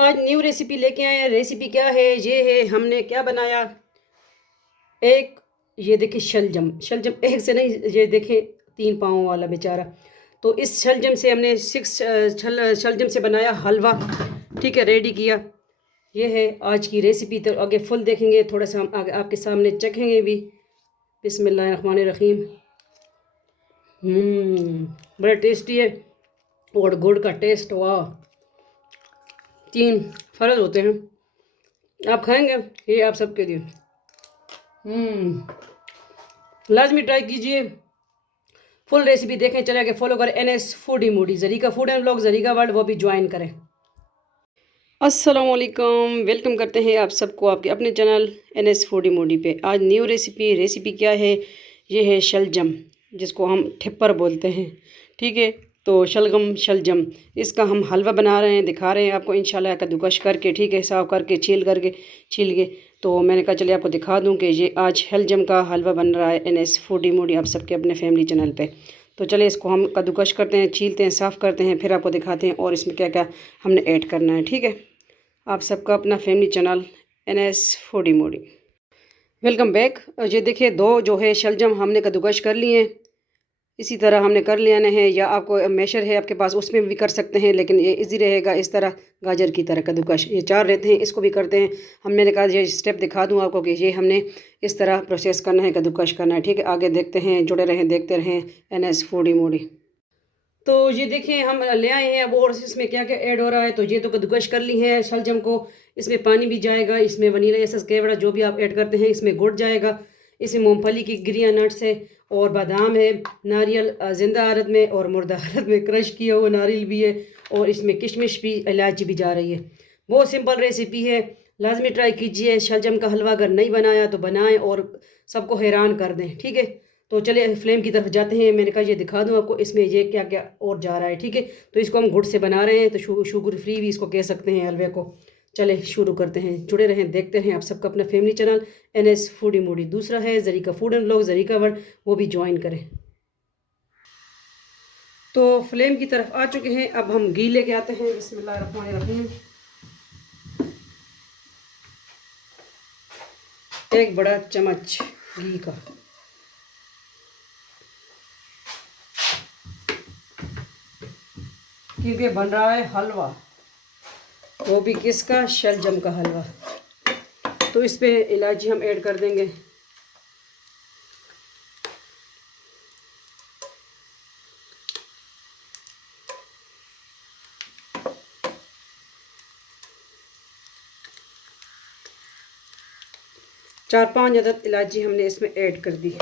आज new recipe लेके आए हैं। रेसिपी क्या है? ये है, हमने क्या बनाया। एक, ये देखिए शलजम। शलजम एक से नहीं, ये देखें 3 पाँव वाला बेचारा। तो इस शलजम से हमने शलजम से बनाया हलवा। ठीक है, रेडी किया। ये है आज की रेसिपी। तो आगे फुल देखेंगे, थोड़ा सा हम आगे आपके सामने चखेंगे भी। बिस्मिल्लाहिर्रहमानिर्रहीम। बड़ा टेस्टी है। और गुड़ का टेस्ट, वाह। 3 फर्ज होते हैं। आप खाएंगे, ये आप सबके लिए। लाजमी ट्राई कीजिए। फुल रेसिपी देखें, चले आगे फॉलो करें NS foodie Moody, Zarika food and blog, Zarika world, वो भी ज्वाइन करें। अस्सलाम वालेकुम, वेलकम करते हैं आप सबको आपके अपने चैनल NS फूडी मूडी पे। आज न्यू रेसिपी क्या है? ये है शलजम, जिसको हम ठिप्पर बोलते हैं। ठीक है, तो शलजम इसका हम हलवा बना रहे हैं, दिखा रहे हैं आपको इंशाल्लाह कद्दूकश करके। ठीक है, साफ़ करके छील के तो मैंने कहा चलिए आपको दिखा दूं कि ये आज शलजम का हलवा बन रहा है NS फूडी मूडी आप सबके अपने फैमिली चैनल पे। तो चलिए इसको हम कद्दूकश करते हैं, छीलते हैं, साफ़ करते हैं, फिर आपको दिखाते हैं और इसमें क्या क्या हमने ऐड करना है। ठीक है, आप सबका अपना family channel NS foodie Moody. Welcome back. ये देखिए, 2 जो है शलजम हमने कद्दूकश कर लिए हैं। इसी तरह हमने कर लेना है, या आपको मैशर है आपके पास, उसमें भी कर सकते हैं, लेकिन ये इजी रहेगा इस तरह गाजर की तरह कद्दूकश। ये 4 रहते हैं, इसको भी करते हैं। हमने कहा ये स्टेप दिखा दूं आपको कि ये हमने इस तरह प्रोसेस करना है, कद्दूकश करना है। ठीक है, आगे देखते हैं, जुड़े रहें, देखते रहें NS फूडी मूडी। तो ये देखिए हम ले आए हैं अब, और इसमें क्या क्या ऐड हो रहा है। तो ये तो कद्दूकश कर ली है शलजम को। इसमें पानी भी जाएगा, इसमें वनीला एसेंस केवड़ा जो भी आप ऐड करते हैं, इसमें गुड़ जाएगा, इसमें मूंगफली की गिरिया नट्स है, और बादाम है, नारियल ज़िंदा हालत में और मुर्दा हालत में क्रश किया हुआ नारियल भी है, और इसमें किशमिश भी, इलायची भी जा रही है। बहुत सिंपल रेसिपी है, लाजमी ट्राई कीजिए। शलजम का हलवा अगर नहीं बनाया तो बनाएं और सबको हैरान कर दें। ठीक है, तो चलिए फ्लेम की तरफ जाते हैं। मैंने कहा ये दिखा दूं आपको इसमें ये क्या क्या और जा रहा है। ठीक है, तो इसको हम गुड़ से बना रहे हैं, तो शुगर फ्री भी इसको कह सकते हैं हलवे को। चले शुरू करते हैं, जुड़े रहें, देखते हैं आप सबका अपना family channel NS foodie Moody. दूसरा है Zarika food and blog, Zarika world, वो भी ज्वाइन करें। तो फ्लेम की तरफ आ चुके हैं, अब हम घी लेके आते हैं। बिस्मिल्लाहिर्रहमानिर्रहीम। एक बड़ा चम्मच घी का। क्योंकि बन रहा है हलवा, वो भी किसका? शलजम का हलवा। तो इस पे इलायची हम ऐड कर देंगे। चार 5 अदद इलायची हमने इसमें ऐड कर दी।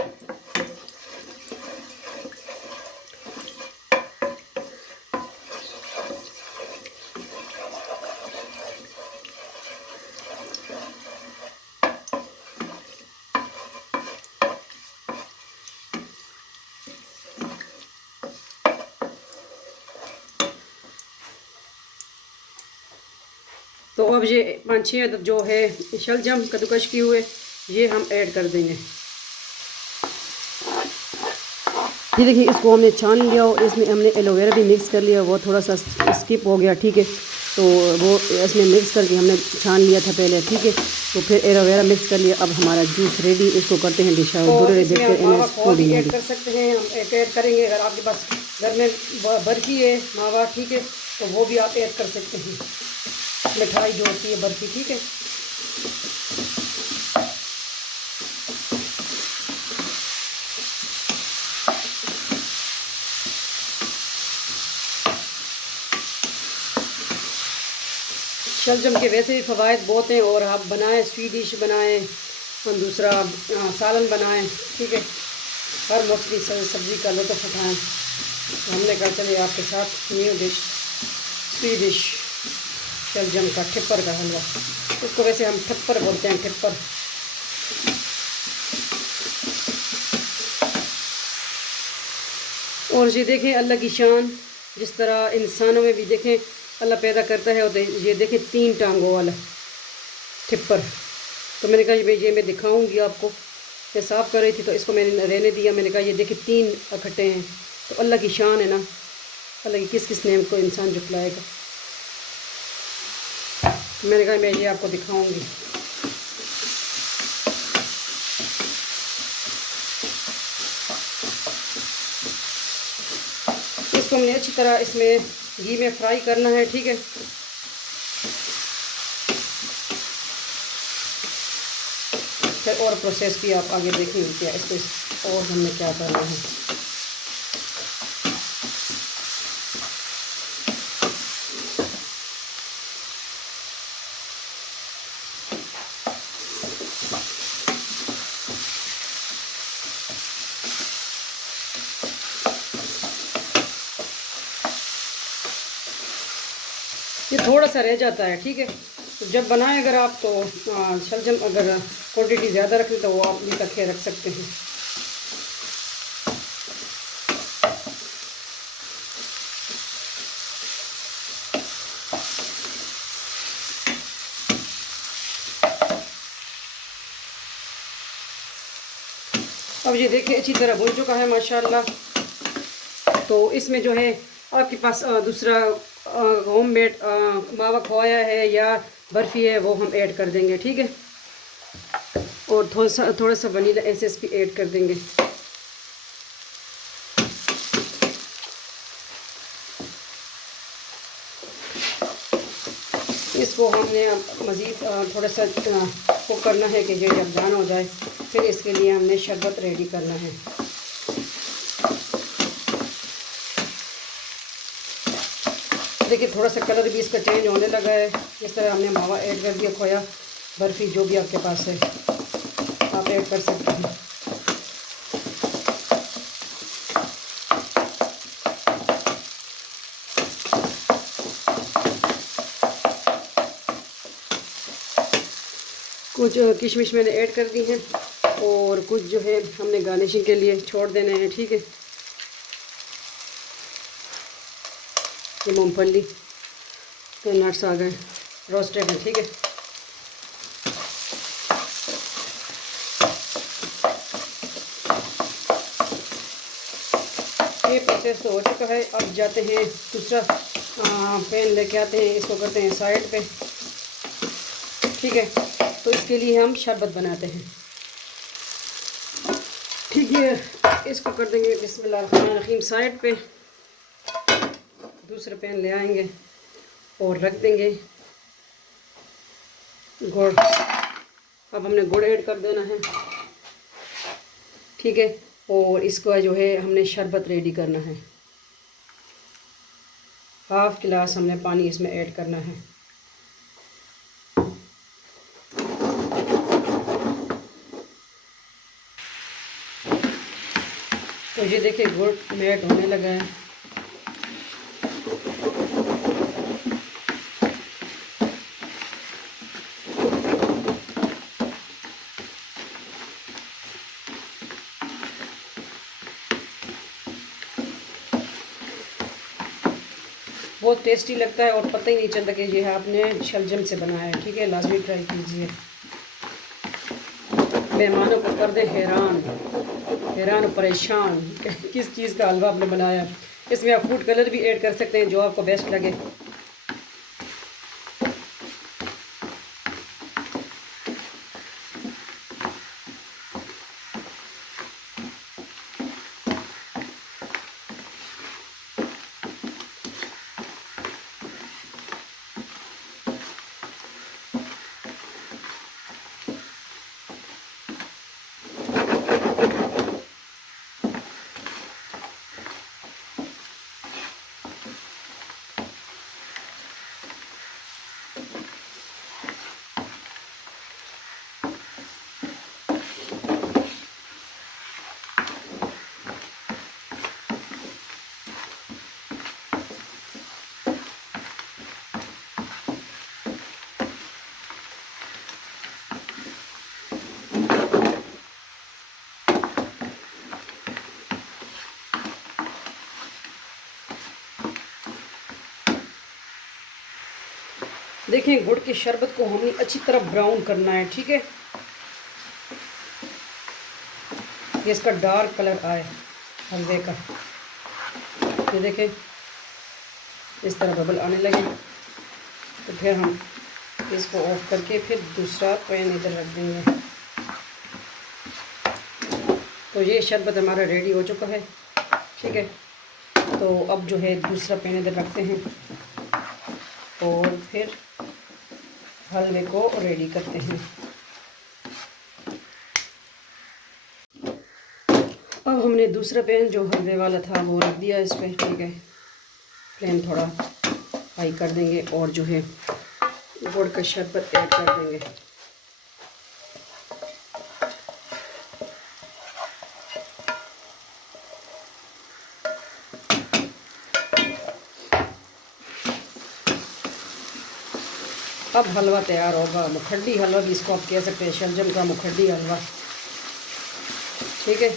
तो अब ये 5-6 अदद जो है शलजम कद्दूकश किए हुए, ये हम ऐड कर देंगे। ये देखिए, इसको हमने छान लिया और इसमें हमने एलोवेरा भी मिक्स कर लिया, वो थोड़ा सा स्किप हो गया। ठीक है, तो वो इसमें मिक्स करके हमने छान लिया था पहले। ठीक है, तो फिर एलोवेरा मिक्स कर लिया। अब हमारा जूस रेडी, इसको करते हैं डिश आउट। बुरे देखते हैं NS फूडी ऐड कर सकते हैं, हम ऐड करेंगे। अगर आपके पास घर में बर्फ़ी है मावा, ठीक है, तो वो भी आप ऐड कर सकते हैं। मिठाई जो होती है बर्फ़ी। ठीक है, शलजम के वैसे भी फ़वाइद बहुत हैं, और आप बनाएं, स्वीट डिश बनाएं, दूसरा सालन बनाएं। ठीक है, हर मौसमी सब्ज़ी का लुत्फ़ उठाएं। तो हमने कहा चलिए आपके साथ न्यू डिश, स्वीट डिश, शलजम का ठिप्पर का हलवा। इसको वैसे हम ठप्पर बोलते हैं, ठिप्पर। और ये देखें अल्लाह की शान, जिस तरह इंसानों में भी देखें अल्लाह पैदा करता है। और ये देखें 3 टांगों वाला ठिप्पर। तो मैंने कहा ये मैं दिखाऊंगी आपको। मैं साफ़ कर रही थी तो इसको मैंने रहने दिया। मैंने कहा ये देखिए 3 इकट्ठे हैं। तो अल्लाह की शान है ना, अल्लाह की किस किस नेम को इंसान झुटलाएगा। मैंने कहा मैं ये आपको दिखाऊंगी। इसको हमने अच्छी तरह इसमें घी में फ्राई करना है, ठीक है। फिर और प्रोसेस भी आप आगे देखेंगे क्या इसको और हमने क्या करना है। ये थोड़ा सा रह जाता है, ठीक है। तो जब बनाएं अगर आप तो शलजम अगर क्वांटिटी ज़्यादा रखें तो वो आप भी तक के रख सकते हैं। अब ये देखिए अच्छी तरह भुन चुका है माशाल्लाह। तो इसमें जो है आपके पास दूसरा होममेड मावा खोया है या बर्फ़ी है वो हम ऐड कर देंगे, ठीक है। और थोड़ा सा वनीला एसेंस भी ऐड कर देंगे। इसको हमने मज़ीद थोड़ा सा कुक करना है कि ये जब जान हो जाए, फिर इसके लिए हमने शरबत रेडी करना है। देखिए थोड़ा सा कलर भी इसका चेंज होने लगा है। इस तरह हमने मावा ऐड कर दिया, खोया बर्फ़ी जो भी आपके पास है आप ऐड कर सकते हैं। कुछ किशमिश मैंने ऐड कर दी हैं और कुछ जो है हमने गार्निशिंग के लिए छोड़ देने हैं, ठीक है। ये मूंगफली के नट्स आ गए रोस्टेड है, ठीक है। ये प्रोसेस तो हो चुका है। अब जाते हैं दूसरा पैन लेके आते हैं, इसको करते हैं साइड पे, ठीक है। तो इसके लिए हम शरबत बनाते हैं, ठीक है। इसको कर देंगे बिस्मिल्लाहिर्रहमानिर्रहीम साइड पे। दूसरे पैन ले आएंगे और रख देंगे गुड़। अब हमने गुड़ ऐड कर देना है, ठीक है। और इसको जो है हमने शरबत रेडी करना है। हाफ गिलास हमने पानी इसमें ऐड करना है। तो ये देखिए गुड़ मेल्ट होने लगा है। बहुत टेस्टी लगता है और पता ही नहीं चलता कि ये आपने शलजम से बनाया है, ठीक है। लाजमी ट्राई कीजिए। मेहमानों को कर दे हैरान हैरान और परेशान किस चीज़ का हलवा आपने बनाया। इसमें आप फूड कलर भी ऐड कर सकते हैं जो आपको बेस्ट लगे। देखें गुड़ के शरबत को हमने अच्छी तरह ब्राउन करना है, ठीक है। ये इसका डार्क कलर आए हलवे का। ये देखें इस तरह बबल आने लगे तो फिर हम इसको ऑफ करके फिर दूसरा पैन इधर रख देंगे। तो ये शरबत हमारा रेडी हो चुका है, ठीक है। तो अब जो है दूसरा पैन इधर रखते हैं और फिर हलवे को रेडी करते हैं। अब हमने दूसरा पैन जो हलवे वाला था वो रख दिया इस पर, ठीक है। फ्लेम थोड़ा हाई कर देंगे और जो है गुड़ का शरबत ऐड कर देंगे। अब हलवा तैयार होगा, मुखड्डी हलवा भी इसको आप कह सकते हैं, शलजम का मुखड्डी हलवा, ठीक है।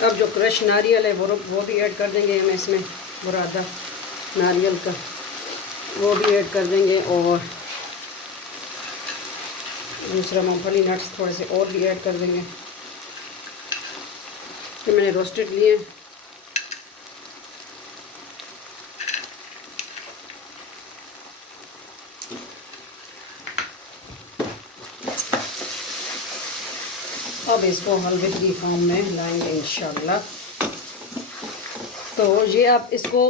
अब जो क्रश नारियल है वो भी ऐड कर देंगे हम इसमें, बुरादा नारियल का वो भी ऐड कर देंगे और दूसरा मूंगफली नट्स थोड़े से और भी ऐड कर देंगे। तो मैंने रोस्टेड लिए। अब इसको हलवे की फॉर्म में लाएंगे इंशाल्लाह। तो ये आप इसको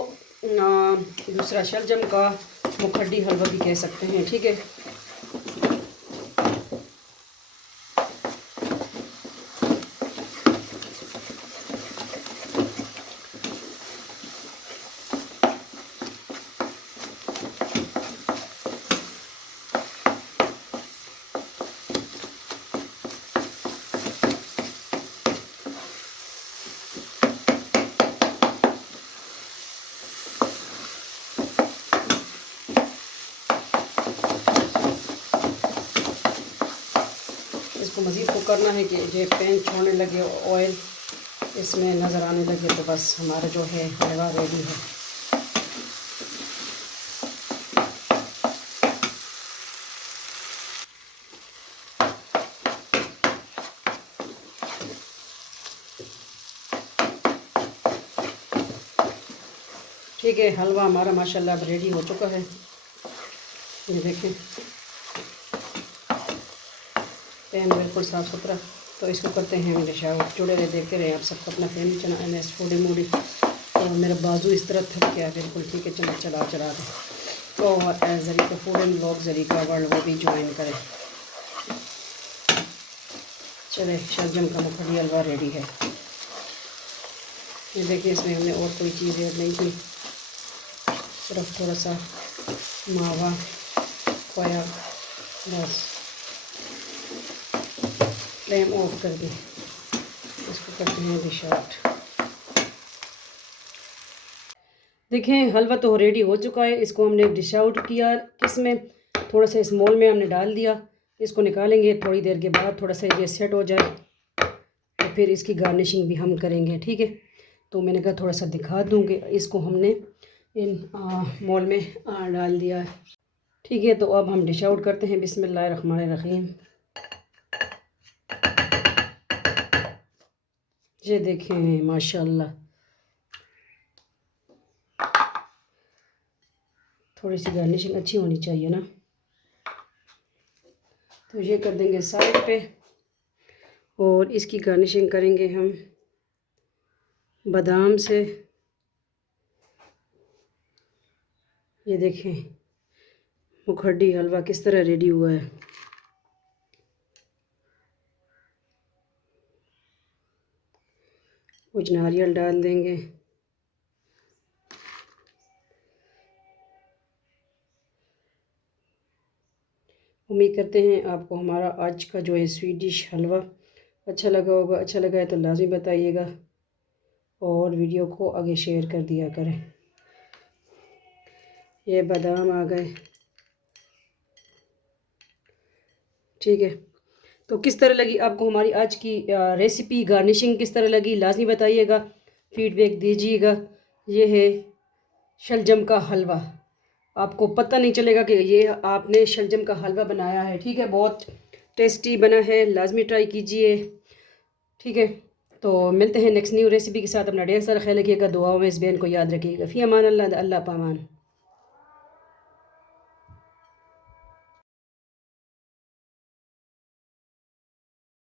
दूसरा शलजम का मुखड्डी हलवा भी कह सकते हैं, ठीक है। इसको मज़ीद को करना है कि ये पैन छोड़ने लगे, ऑयल इसमें नज़र आने लगे, तो बस हमारा जो है हलवा रेडी है। ठीक है, हलवा हमारा माशाल्लाह अब रेडी हो चुका है। ये देखें पैन बिल्कुल साफ़ सुथरा। तो इसको करते हैं हम डिश आउट। जुड़े रहे, देखते रहे आप सबको अपना फैमिली चला NS फूडी मूडी। तो मेरा बाजू इस तरह थक गया बिल्कुल, ठीक है। चला दें तो Zarika food and vlog Zarika world वो भी ज्वाइन करें। चले, शलजम का मुखड़ी हलवा रेडी है। ये देखिए इसमें हमने और कोई चीज़ ऐड नहीं की, सिर्फ थोड़ा सा मावा खोया, बस। फ्लेम ऑफ कर दी, इसको करते हैं डिश आउट। देखें हलवा तो रेडी हो चुका है। इसको हमने डिश आउट किया, किसमें थोड़ा सा इस मोल में हमने डाल दिया। इसको निकालेंगे थोड़ी देर के बाद, थोड़ा सा ये सेट हो जाए तो फिर इसकी गार्निशिंग भी हम करेंगे, ठीक है। तो मैंने कहा थोड़ा सा दिखा दूँगी। इसको हमने इन मोल में डाल दिया है, ठीक है। तो अब हम डिश आउट करते हैं। बिस्मिल्लाहिर्रहमानिर्रहीम। ये देखें माशाल्लाह, थोड़ी सी गार्निशिंग अच्छी होनी चाहिए ना। तो ये कर देंगे साइड पे और इसकी गार्निशिंग करेंगे हम बादाम से। ये देखें मुखड्डी हलवा किस तरह रेडी हुआ है। कुछ नारियल डाल देंगे। उम्मीद करते हैं आपको हमारा आज का जो है स्वीट डिश हलवा अच्छा लगा होगा। अच्छा लगा है तो लाजमी बताइएगा और वीडियो को आगे शेयर कर दिया करें। ये बादाम आ गए, ठीक है। तो किस तरह लगी आपको हमारी आज की रेसिपी, गार्निशिंग किस तरह लगी लाजमी बताइएगा, फीडबैक दीजिएगा। ये है शलजम का हलवा, आपको पता नहीं चलेगा कि ये आपने शलजम का हलवा बनाया है, ठीक है। बहुत टेस्टी बना है, लाजमी ट्राई कीजिए, ठीक है। तो मिलते हैं नेक्स्ट न्यू रेसिपी के साथ। अपना ढेर सारा ख्याल रखिएगा, दुआओं में इस बहन को याद रखिएगा। फ़ी अमान अल्लाह, अल्लाह पामान।